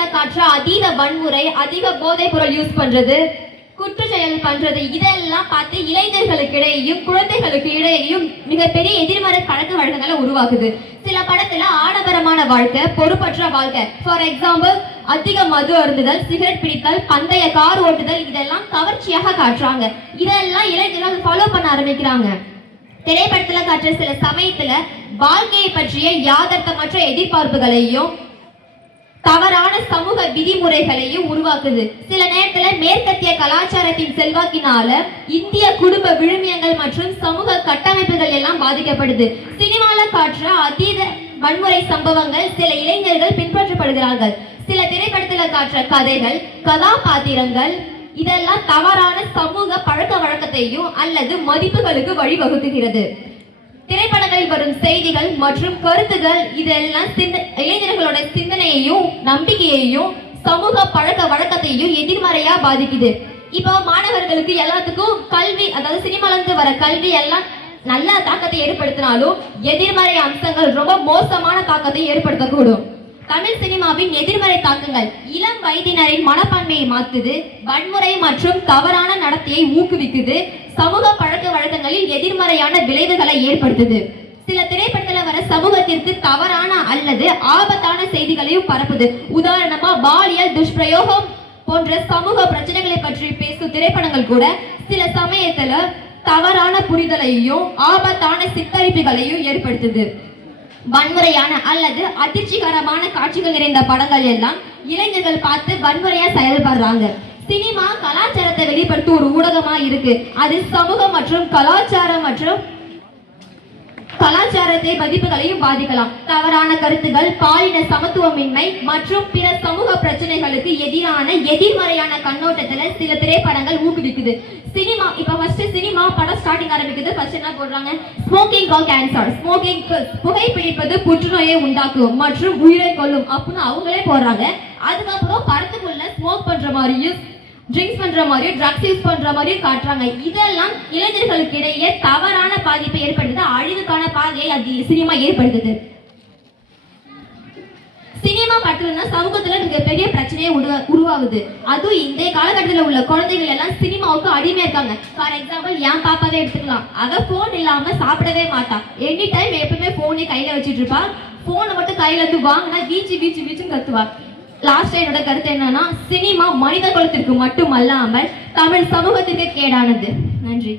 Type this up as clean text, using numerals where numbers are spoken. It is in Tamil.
திரைப்படத்துல காட்டுற அதீத வன்முறை, அதிக போதைப் பொருள் யூஸ் பண்றது, குற்ற செயல் பண்றது, இதெல்லாம் பார்த்து இளைஞர்களுக்கு இடையேயும் குழந்தைகளுக்கு இடையேயும் மிகப்பெரிய எதிர்மறை பழக்க வழக்கங்களை உருவாக்குது. சில படத்துல ஆடம்பரமான வாழ்க்கை, பொறுப்பற்ற வாழ்க்கை, ஃபார் எக்ஸாம்பிள் அதிக மது அருந்துதல், சிகரெட் பிடித்தல், பந்தய கார் ஓட்டுதல், இதெல்லாம் கவர்ச்சியாக காட்டுறாங்க. இதெல்லாம் இளைஞர்கள் ஃபாலோ பண்ண ஆரம்பிக்கிறாங்க. திரைப்படத்துல காட்டுற சில சமயத்துல வாழ்க்கையை பற்றிய யாதார்த்தமற்ற எதிர்பார்ப்புகளையும் தவறான சமூக விதிமுறைகளையும் உருவாக்குது. சில நேரத்துல மேற்கத்திய கலாச்சாரத்தின் செல்வாக்கினால இந்திய குடும்ப விழுமியங்கள் மற்றும் சமூக கட்டமைப்புகள் எல்லாம் பாதிக்கப்படுது. சினிமால காட்டுற அதீத வன்முறை சம்பவங்கள் சில இளைஞர்கள் பின்பற்றப்படுகிறார்கள். சில திரைப்படத்துல காட்டுற கதைகள், கதாபாத்திரங்கள் இதெல்லாம் தவறான சமூக பழக்க வழக்கத்தையும் அல்லது மதிப்புகளுக்கு வழிவகுக்குகிறது. திரைப்படங்களில் வரும் செய்திகள் மற்றும் கருத்துகள் இதெல்லாம் இளைஞர்களோட சிந்தனையையும் நம்பிக்கையையும் சமூக பழக்க வழக்கத்தையும் எதிர்மறையா பாதிக்குது. இப்போ மாணவர்களுக்கு எல்லாத்துக்கும் கல்வி, அதாவது சினிமால இருந்து வர கல்வி எல்லாம் நல்ல தாக்கத்தை ஏற்படுத்தினாலும் எதிர்மறை அம்சங்கள் ரொம்ப மோசமான தாக்கத்தை ஏற்படுத்தக்கூடும். தமிழ் சினிமாவின் எதிர்மறை தாக்கங்கள் இளம் வயதினரின் மனப்பான்மையை மாற்றுது, வன்முறை மற்றும் தவறான நடத்தையை ஊக்குவிக்குது, சமூக பழக்க வழக்கங்களில் எதிர்மறையான விளைவுகளை ஏற்படுத்துது. சில திரைப்படத்துல வர சமூகத்திற்கு தவறான அல்லது ஆபத்தான செய்திகளையும் பரப்புது. உதாரணமா பாலியல் துஷ்பிரயோகம் போன்ற சமூக பிரச்சனைகளை பற்றி பேசும் திரைப்படங்கள் கூட சில சமயத்துல தவறான புரிதலையும் ஆபத்தான சித்தரிப்புகளையும் ஏற்படுத்துது. வன்முறையான அல்லது அதிர்ச்சிகரமான காட்சிகள் நிறைந்த படங்கள் எல்லாம் இளைஞர்கள் பார்த்து வன்முறையா செயல்படுறாங்க. சினிமா கலாச்சாரத்தை வெளிப்படுத்தும் ஒரு ஊடகமா இருக்கு. அது சமூக மற்றும் கலாச்சாரத்தை மதிப்புகளையும் பாதிக்கலாம். தவறான கருத்துகள், பாலின சமத்துவமின்மை மற்றும் பிற சமூக பிரச்சனைகளுக்கு எதிரான எதிர்மறையான கண்ணோட்டத்துல சில திரைப்படங்கள் ஊக்குவிக்குது. சினிமா இப்ப ஃபர்ஸ்ட் சினிமா படம் ஸ்டார்டிங் ஆரம்பிக்குது. ஃபர்ஸ்ட் என்ன போடுறாங்க? ஸ்மோக்கிங் காஸ் கேன்சர், ஸ்மோக்கிங் புகைப்பிடிப்பது புற்றுநோயை உண்டாக்கும் மற்றும் உயிரை கொல்லும் அப்படின்னு அவங்களே போடுறாங்க. அதுக்கப்புறம் படத்துக்குள்ள ஸ்மோக் பண்ற மாதிரியும் ட்ரிங்க்ஸ் பண்ற மாதிரியும் ட்ரக்ஸ் யூஸ் பண்ற மாதிரியும் காட்டுறாங்க. இதெல்லாம் இளைஞர்களுக்கு இடையே தவறான பாதிப்பை ஏற்படுத்துது, அழிவுக்கான பாதையை அது சினிமா ஏற்படுத்துது. சினிமா படத்துலன்னா சமூகத்துல மிகப்பெரிய பிரச்சனையே உருவாகுது. அதுவும் இந்த காலகட்டத்தில் உள்ள குழந்தைகள் எல்லாம் சினிமாவுக்கு அடிமையா இருக்காங்க. ஃபார் எக்ஸாம்பிள் என் பாப்பாவே எடுத்துக்கலாம். அவ போன் இல்லாம சாப்பிடவே மாட்டா. எனி டைம் எப்பவுமே போனே கையில வச்சுட்டு இருப்பா. போனை மட்டும் கையில இருந்து வாங்கினா வீச்சு வீச்சு வீச்சுன்னு கத்துவா. லாஸ்ட் என்னோட கருத்து என்னன்னா, சினிமா மனித குலத்திற்கு மட்டுமல்லாமல் தமிழ் சமூகத்திற்கு கேடானது. நன்றி.